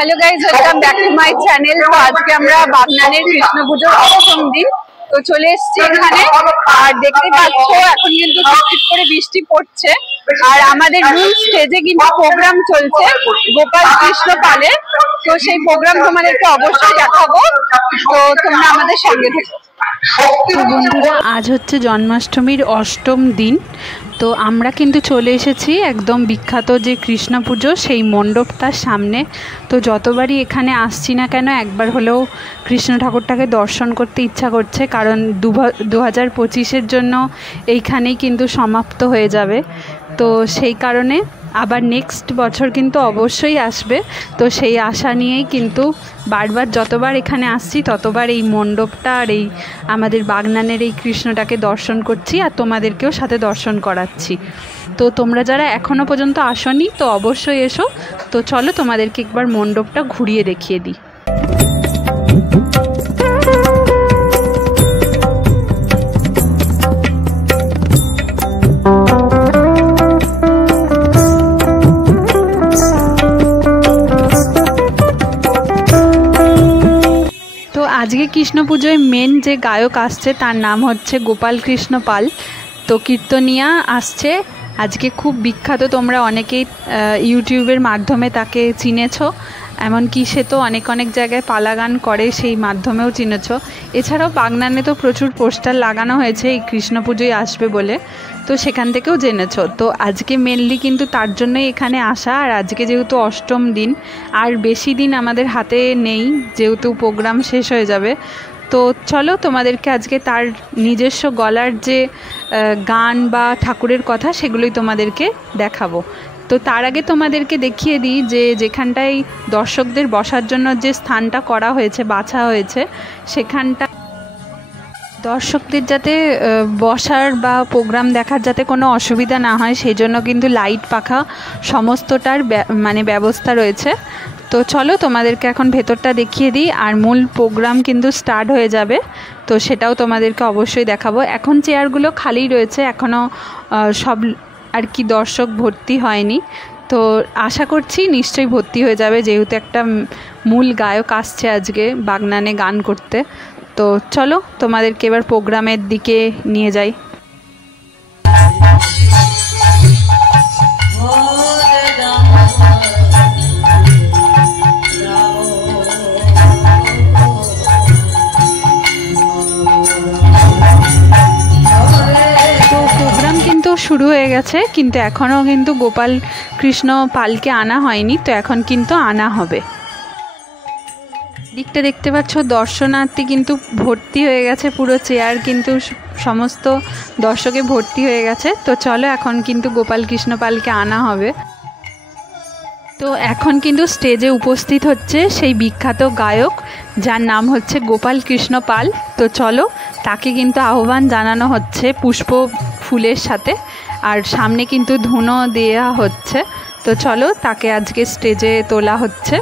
Hello guys, welcome back to my channel. तो आज के আমরা বাগনানের কৃষ্ণ পুজোর অষ্টম দিন। তো চলে এসেছি এখানে, আর দেখতে পাচ্ছ এখন কিন্তু টিপটিপ করে বৃষ্টি পড়ছে। আর আমাদের মূল স্টেজে কিন্তু প্রোগ্রাম চলছে গোপাল কৃষ্ণ পালের। তো সেই প্রোগ্রাম তোমাদেরকে অবশ্যই দেখাবো, তো তোমরা আমাদের সঙ্গে থেকো। বন্ধুরা, আজ হচ্ছে জন্মাষ্টমীর অষ্টম দিন। তো আমরা কিন্তু চলে এসেছি একদম বিখ্যাত যে কৃষ্ণ পুজো সেই মণ্ডপটার সামনে। তো যতবারই এখানে আসছি না কেন একবার হলেও কৃষ্ণ ঠাকুরটাকে দর্শন করতে ইচ্ছা করছে, কারণ 2025-এর জন্য এইখানেই কিন্তু সমাপ্ত হয়ে যাবে। তো সেই কারণে আবার নেক্সট বছর কিন্তু অবশ্যই আসবে। তো সেই আশা নিয়েই কিন্তু বারবার যতবার এখানে আসছি ততবার এই মণ্ডপটা আর এই আমাদের বাগনানের এই কৃষ্ণটাকে দর্শন করছি, আর তোমাদেরকেও সাথে দর্শন করাচ্ছি। তো তোমরা যারা এখনও পর্যন্ত আসোনি তো অবশ্যই এসো। তো চলো তোমাদেরকে একবার মণ্ডপটা ঘুরিয়ে দেখিয়ে দিই। আজকে কৃষ্ণ পুজোয় মেন যে গায়ক আসছে তার নাম হচ্ছে গোপাল কৃষ্ণ পাল। তো কীর্তনিয়া আসছে আজকে, খুব বিখ্যাত। তোমরা অনেকেই ইউটিউবের মাধ্যমে তাকে চিনেছো, এমনকি সে তো অনেক জায়গায় পালা গান করে, সেই মাধ্যমেও চিনেছো। এছাড়াও বাগনানে তো প্রচুর পোস্টার লাগানো হয়েছে এই কৃষ্ণ পুজোয় আসবে বলে, তো সেখান থেকেও জেনেছো। তো আজকে মেনলি কিন্তু তার জন্যই এখানে আসা। আর আজকে যেহেতু অষ্টম দিন, আর বেশি দিন আমাদের হাতে নেই, যেহেতু প্রোগ্রাম শেষ হয়ে যাবে। তো চলো তোমাদেরকে আজকে তার নিজস্ব গলার যে গান বা ঠাকুরের কথা সেগুলোই তোমাদেরকে দেখাবো। তো তার আগে তোমাদেরকে দেখিয়ে দিই যে যেখানটায় দর্শকদের বসার জন্য যে স্থানটা করা হয়েছে, বাছা হয়েছে, সেখানটা দর্শকদের যাতে বসার বা প্রোগ্রাম দেখার যাতে কোনো অসুবিধা না হয় সেই জন্য কিন্তু লাইট পাখা সমস্তটার ব্যবস্থা রয়েছে। তো চলো তোমাদেরকে এখন ভেতরটা দেখিয়ে দিই, আর মূল প্রোগ্রাম কিন্তু স্টার্ট হয়ে যাবে, তো সেটাও তোমাদেরকে অবশ্যই দেখাবো। এখন চেয়ারগুলো খালি রয়েছে, এখনও সব আর কি দর্শক ভর্তি হয়নি। তো আশা করছি নিশ্চয়ই ভর্তি হয়ে যাবে, যেহেতু একটা মূল গায়ক আসছে আজকে বাগনানে গান করতে। তো চলো তোমাদেরকে এবার প্রোগ্রামের দিকে নিয়ে যাই। শুরু হয়ে গেছে, কিন্তু এখনও কিন্তু গোপাল কৃষ্ণ পালকে আনা হয়নি, তো এখন কিন্তু আনা হবে। দিকটা দেখতে পাচ্ছ দর্শনার্থী কিন্তু ভর্তি হয়ে গেছে, পুরো চেয়ার কিন্তু সমস্ত দর্শকে ভর্তি হয়ে গেছে। তো চলো এখন কিন্তু গোপাল কৃষ্ণ পালকে আনা হবে। তো এখন কিন্তু স্টেজে উপস্থিত হচ্ছে সেই বিখ্যাত গায়ক যার নাম হচ্ছে গোপাল কৃষ্ণ পাল। তো চলো তাকে কিন্তু আহ্বান জানানো হচ্ছে পুষ্প ফুলের সাথে, আর সামনে কিন্তু ধুনো দেওয়া হচ্ছে। তো চলো তাকে আজকে স্টেজে তোলা হচ্ছে।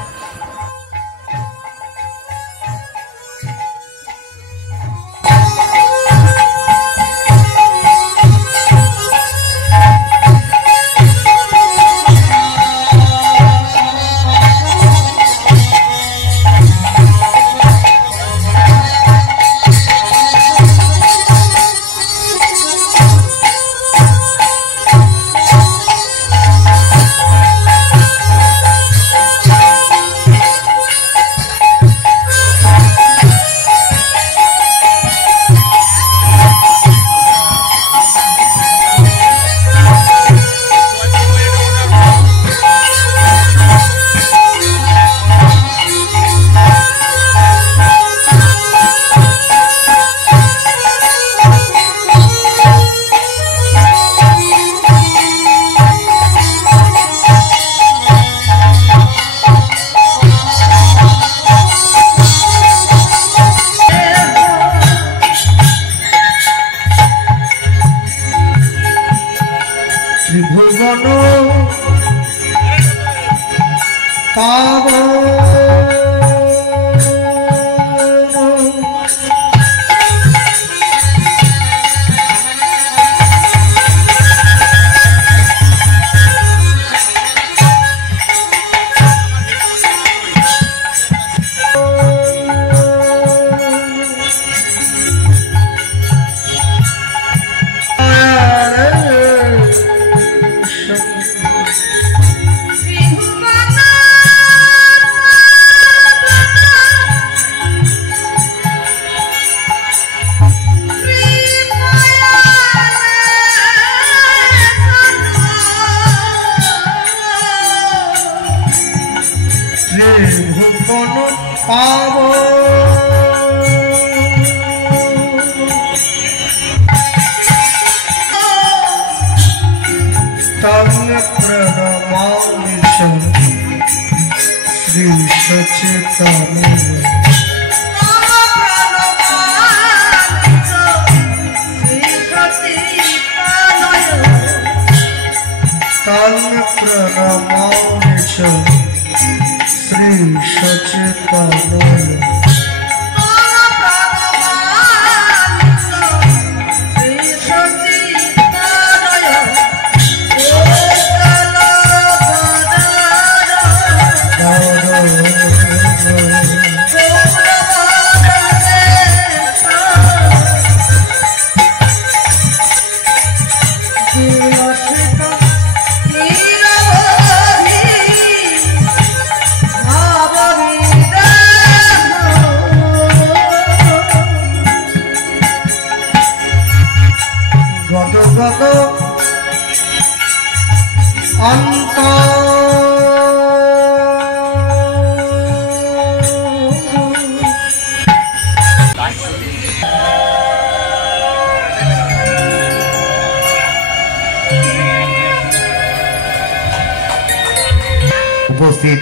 उपस्थित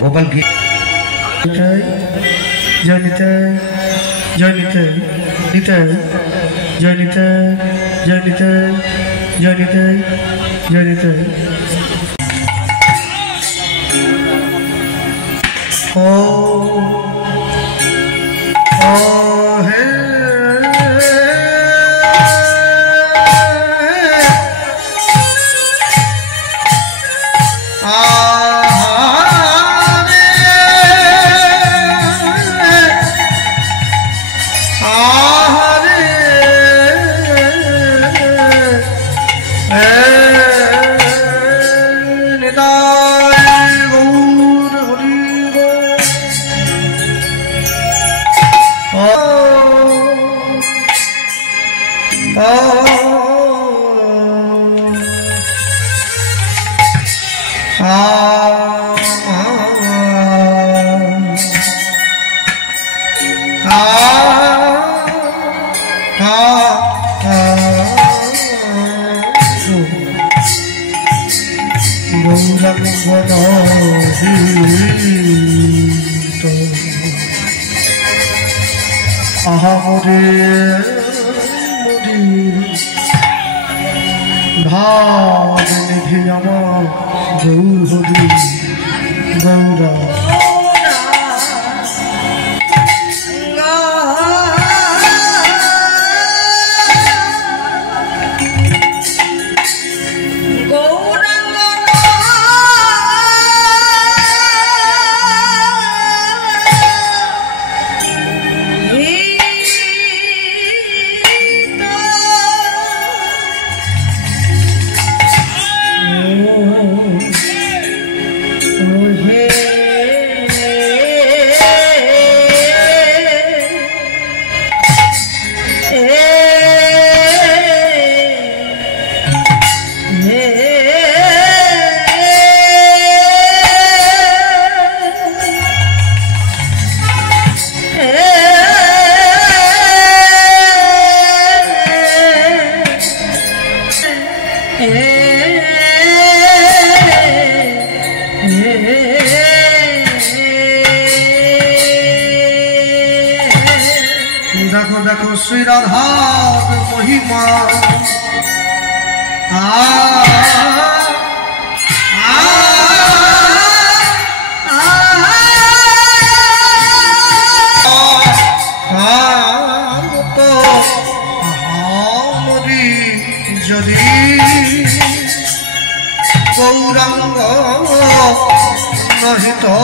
गोपाल की जय निताय जय निताय निताय जय निताय जय निताय जय निताय जय निताय हे देखो देखो श्री राधार महिमा तो मरी जदि गौरांग नहीं तो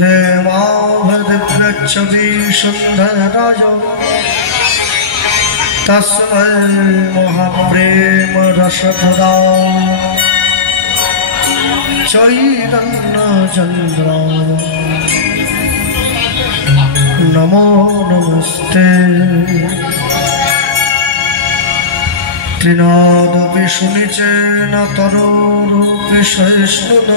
हे माभद्रच्छति सुन्दराज तस्मै महाप्रेम रसप्रदा चैतन्यचन्द्र नमो नमस्ते त्रिनादपि सुनिचेन तरोरूपि सहिष्णुत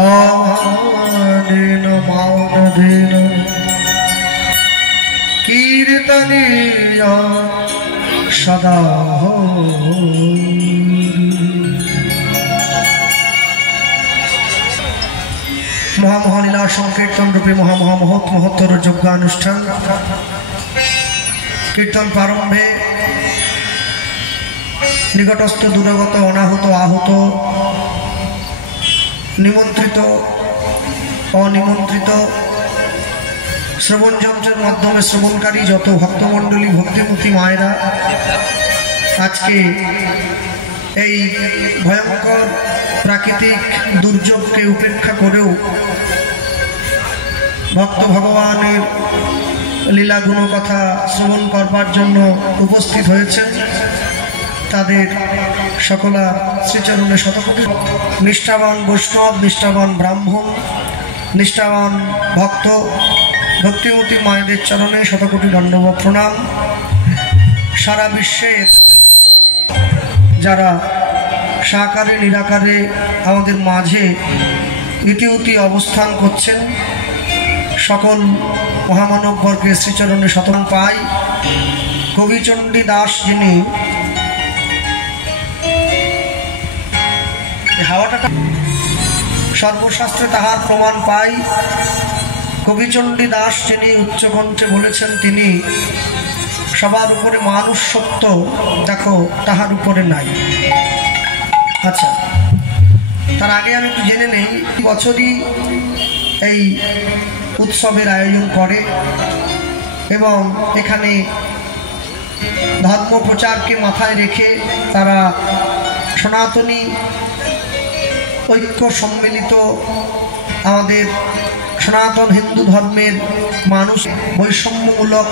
आदीन मानदीन कीर्तनीय सदा महामहालीला संकीर्तन रूपी महत्तर यज्ञानुष्ठान कीर्तन प्रारंभे निकटस्थ दूरगत अनाहुत आहूत निमंत्रित अनिमंत्रित श्रवण यंत्रेर माध्यमे श्रवणकारी যত ভক্তমণ্ডলী ভক্তিমতী মায়েরা আজকে এই ভয়ঙ্কর প্রাকৃতিক দুর্যোগকে উপেক্ষা করেও ভক্ত ভগবানের লীলা গুণকথা শ্রবণ করবার জন্য উপস্থিত হয়েছেন। তাদের সকলা শ্রীচরণে শতকোটি নিষ্ঠাবান বৈষ্ণব, নিষ্ঠাবান ব্রাহ্মণ, নিষ্ঠাবান ভক্ত ভক্তিমতী মায়েদের চরণে শতকোটি দণ্ডবত প্রণাম। সারা বিশ্বের যারা সাকারে নিরাকারে আমাদের মাঝে ইতিউতি অবস্থান করছেন সকল মহামানব বর্গের শ্রীচরণে শতমান পাই। কবিচণ্ডী দাস যিনি হাওয়াটা সর্বশাস্ত্রে তাহার প্রমাণ পাই। কবিচণ্ডী দাস যিনি উচ্চকণ্ঠে বলেছেন তিনি সবার উপরে মানুষ সত্য দেখো তাহার উপরে নাই। আচ্ছা, তার আগে আমি একটু জেনে নেই বছরই এই উৎসবের আয়োজন করে এবং এখানে ধর্ম প্রচারকে মাথায় রেখে তারা সনাতনী ঐক্য সম্মিলিত আমাদের সনাতন হিন্দু ধর্মের মানুষ বৈষম্যমূলক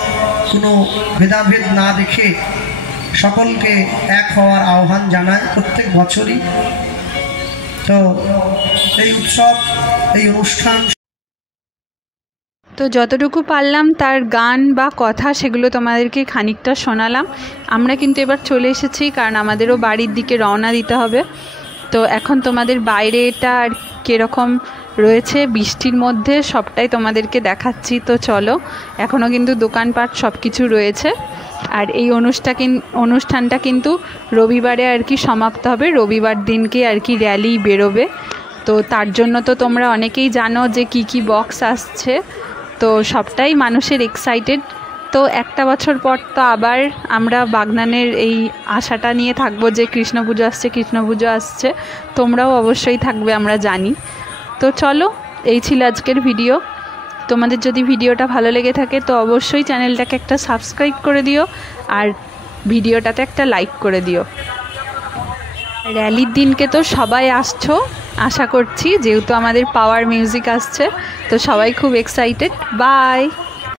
কোনো ভেদাভেদ না দেখে সকলকে এক হওয়ার আহ্বান জানায় প্রত্যেক বছরই। তো এই উৎসব এই অনুষ্ঠান তো যতটুকু পারলাম তার গান বা কথা সেগুলো তোমাদেরকে খানিকটা শোনালাম। আমরা কিন্তু এবার চলে এসেছি কারণ আমাদেরও বাড়ির দিকে রওনা দিতে হবে। তো এখন তোমাদের বাইরেটা আর কীরকম রয়েছে বৃষ্টির মধ্যে সবটাই তোমাদেরকে দেখাচ্ছি। তো চলো, এখনও কিন্তু দোকানপাট সব কিছু রয়েছে। আর এই অনুষ্ঠানটা কিন্তু রবিবারে আর কি সমাপ্ত হবে। রবিবার দিনকে আর কি র্যালি বেরোবে। তো তার জন্য তো তোমরা অনেকেই জানো যে কি বক্স আসছে। তো সবটাই মানুষের এক্সাইটেড। তো একটা বছর পর তো আবার আমরা বাগনানের এই আশাটা নিয়ে থাকবো যে কৃষ্ণ পুজো আসছে। তোমরাও অবশ্যই থাকবে আমরা জানি। তো চলো, এই ছিল আজকের ভিডিও। তোমাদের যদি ভিডিওটা ভালো লেগে থাকে তো অবশ্যই চ্যানেলটাকে একটা সাবস্ক্রাইব করে দিও আর ভিডিওটাতে একটা লাইক করে দিও। র্যালির দিনকে তো সবাই আসছো আশা করছি, যেহেতু আমাদের পাওয়ার মিউজিক আসছে। তো সবাই খুব এক্সাইটেড। বাই।